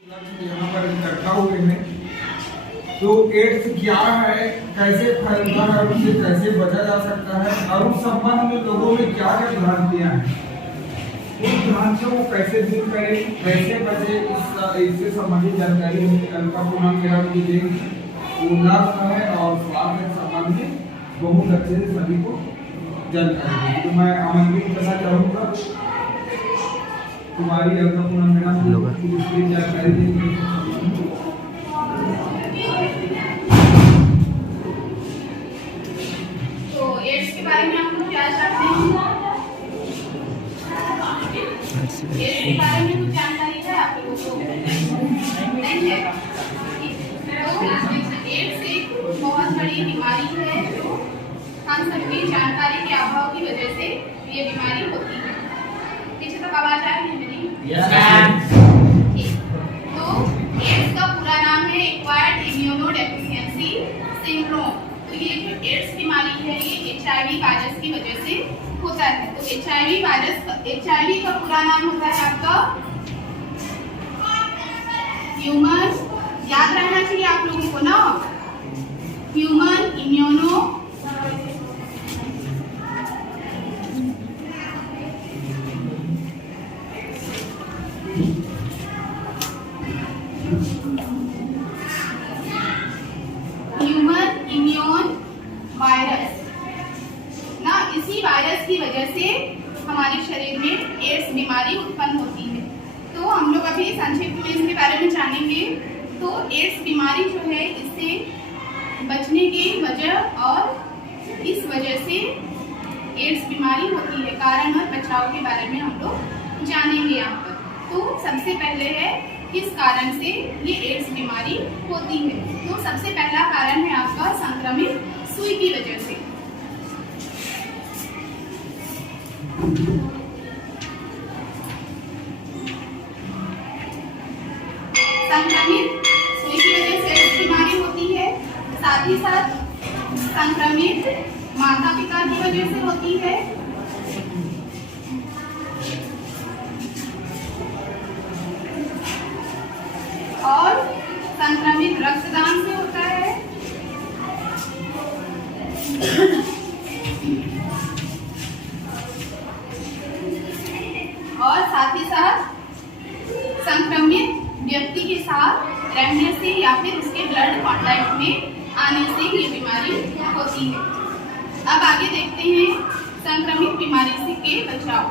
यहाँ पर इकट्ठा हुए हैं। तो एड्स क्या है, कैसे फैलता है, उससे कैसे बचा जा सकता है और उस संबंध में लोगों में क्या क्या भ्रांतियां हैं, उन भ्रांतियों को कैसे दूर करें, कैसे बचे, इससे संबंधित जानकारी अलका पूनम मैडम की देंगे। वो नर्स है और स्वास्थ्य से संबंधित बहुत अच्छे से सभी को जानकारी देंगे। तो मैं आमंत्रित करना चाहूँगा तुम्हारी अलका पूनम मैडम की जानकारी देंगे। एड्स के बारे में आप लोग क्या जानते हैं? एड्स के बारे में कुछ जानकारी है आप लोगों को? नहीं है। तो एड्स एक बहुत बड़ी बीमारी है जो हम सबकी जानकारी के अभाव की वजह से ये बीमारी होती है। पीछे तक आवाज आ रही है मेरी? तो एड्स का पूरा नाम है एक्वायर्ड इम्यूनोडेफिशिएंसी सिंड्रोम। तो ये जो एड्स बीमारी है ये HIV वायरस की वजह से होता है। तो HIV का पूरा नाम होता है आपका ह्यूमन, याद रहना चाहिए आप लोगों को ना, ह्यूमन इम्यूनो वायरस ना। इसी वायरस की वजह से हमारे शरीर में एड्स बीमारी उत्पन्न होती है। तो हम लोग अभी संक्षिप्त में इसके बारे में जानेंगे। तो एड्स बीमारी जो है इससे बचने की वजह और इस वजह से एड्स बीमारी होती है, कारण और बचाव के बारे में हम लोग जानेंगे यहाँ पर। तो सबसे पहले है किस कारण से ये एड्स बीमारी होती है। तो सबसे पहला कारण है आपका संक्रमित सुई की वजह से। संक्रमित सुई की वजह से एड्स बीमारी होती है। साथ ही साथ संक्रमित माता पिता की वजह से होती है। और संक्रमित रक्तदान से होता है। और साथ ही साथ संक्रमित व्यक्ति के साथ रहने से या फिर उसके ब्लड कांटेक्ट में आने से ये बीमारी होती है। अब आगे देखते हैं संक्रमित बीमारी से के बचाव।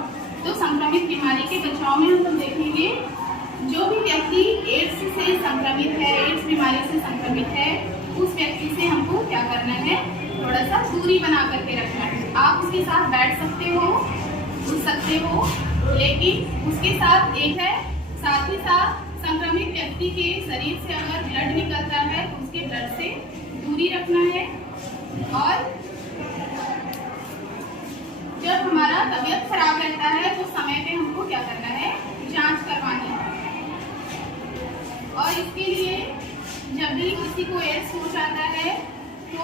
तो संक्रमित बीमारी के बचाव में हम लोग देखेंगे जो भी व्यक्ति एड्स से संक्रमित है, एड्स बीमारी से संक्रमित है, उस व्यक्ति से हमको क्या करना है, थोड़ा सा दूरी बना करके रखना है। आप उसके साथ बैठ सकते हो, उठ सकते हो, लेकिन उसके साथ एक है, साथ ही साथ संक्रमित व्यक्ति के शरीर से अगर ब्लड निकलता है तो उसके ब्लड से दूरी रखना है। और जब हमारा तबीयत खराब रहता है तो समय पे हमको क्या करना है, जांच करवानी है। और इसके लिए जब भी किसी को एड्स हो जाता है तो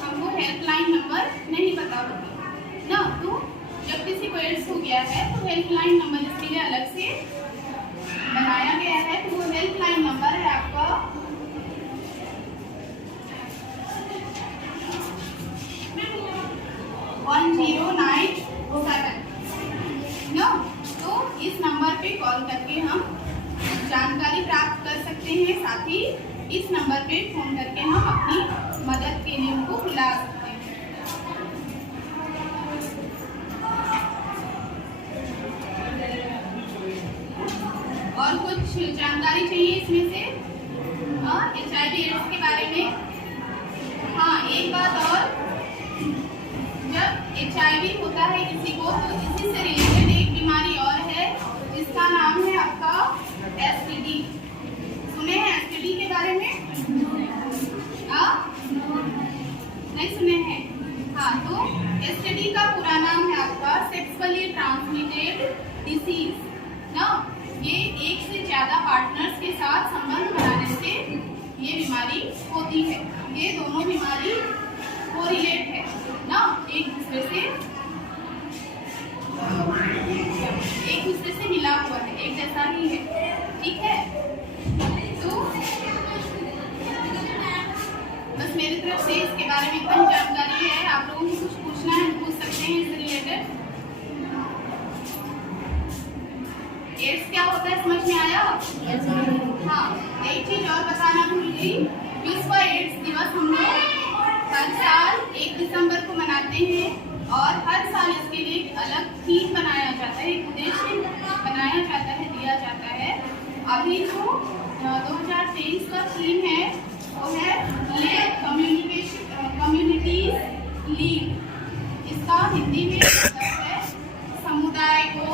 हमको हेल्पलाइन नंबर नहीं पता होती ना। तो जब किसी को एड्स हो गया है तो हेल्पलाइन नंबर इसके लिए अलग से बनाया गया है। तो वो हेल्पलाइन नंबर है आपका 1097 ना। तो इस नंबर पे कॉल करके हम जानकारी प्राप्त कर सकते हैं। साथ ही इस नंबर पे फोन करके हम अपनी मदद के लिए उनको बुला सकते हैं। और कुछ जानकारी चाहिए इसमें से HIV एड्स के बारे में? हाँ, एक बात और, जब HIV होता है किसी को तो इसी से रिलेटेड एक बीमारी और है जिसका नाम है आपका STD। सुने हैं STD के बारे में? नहीं सुने हैं? हाँ, तो STD का पूरा नाम है आपका सेक्सुअली ट्रांसमिटेड डिसीज ना। ये एक से ज्यादा पार्टनर्स के साथ संबंध बनाने से ये बीमारी होती है। ये दोनों बीमारी कोरिलेट है ना, एक दूसरे से मिला हुआ है, एक जैसा ही है। ठीक है। से इसके बारे में एकदम जानकारी है। आप लोगों को कुछ पूछना है पूछ सकते हैं इससे रिलेटेड। एड्स क्या होता है समझ में आया? हाँ, एक चीज और बताना भूल गई, विश्व एड्स दिवस हम लोग हर साल 1 दिसंबर को मनाते हैं और हर साल इसके लिए एक अलग थीम बनाया जाता है, एक उद्देश्य बनाया जाता है, दिया जाता है। अभी जो 2023 का थीम है वो है लेट कम्युनिटीज लीड। इसका हिंदी में मतलब है समुदाय को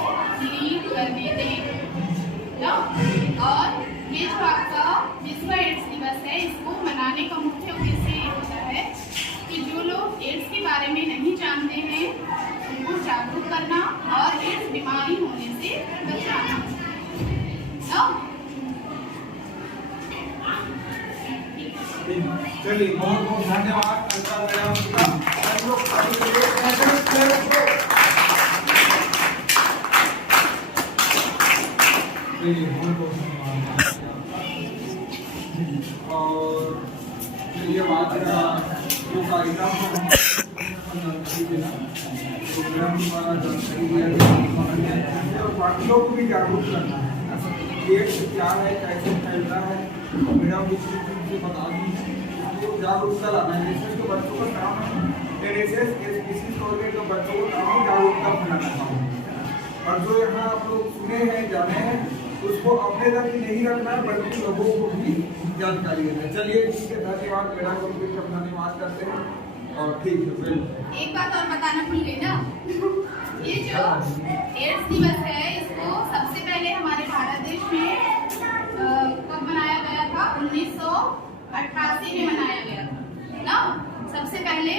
लीड करने दें। और ये जो आपका विश्व एड्स दिवस है, इसको मनाने का मुख्य उद्देश्य ये होता है कि जो लोग एड्स के बारे में नहीं जानते हैं उनको जागरूक करना और एड्स बीमारी होने से बचाना। चलिए, बहुत बहुत धन्यवाद अलका मैडम का। हम लोग और ये बात जो कार्यक्रम बाकियों को भी जागरूक करना है। एड्स क्या है, कैसे फैलता है, मैडम से बता दी, जागरूकता लाना है। तो बच्चों का काम है, किसी तो बच्चों को काम जागरूकता फैलाना काम। और जो यहाँ आप लोग सुने हैं, जाने हैं, उसको अपने तक ही नहीं रखना है बल्कि लोगों को भी जानकारी देना है। चलिए ठीक है, धन्यवाद मैडम को भी सब धन्यवाद करते हैं। और ठीक है, फिर एक बात और बताना भूल गई ना, ये जो एड्स दिवस है इसको सबसे पहले हमारे भारत देश में कब मनाया गया था? 1988 में मनाया गया था ना। सबसे पहले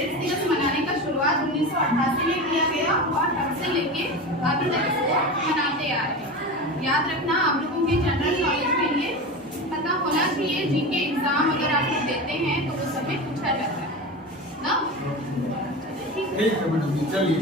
एड्स दिवस मनाने का शुरुआत 1988 में किया गया और तब से लेके अभी तक इसको मनाते आ रहे हैं। याद रखना, आप लोगों के जनरल नॉलेज के लिए पता होना चाहिए, जीके एग्जाम अगर आप लोग देते हैं तो वो सब में पूछा जाता है ना। ठीक है मैडम जी, चलिए।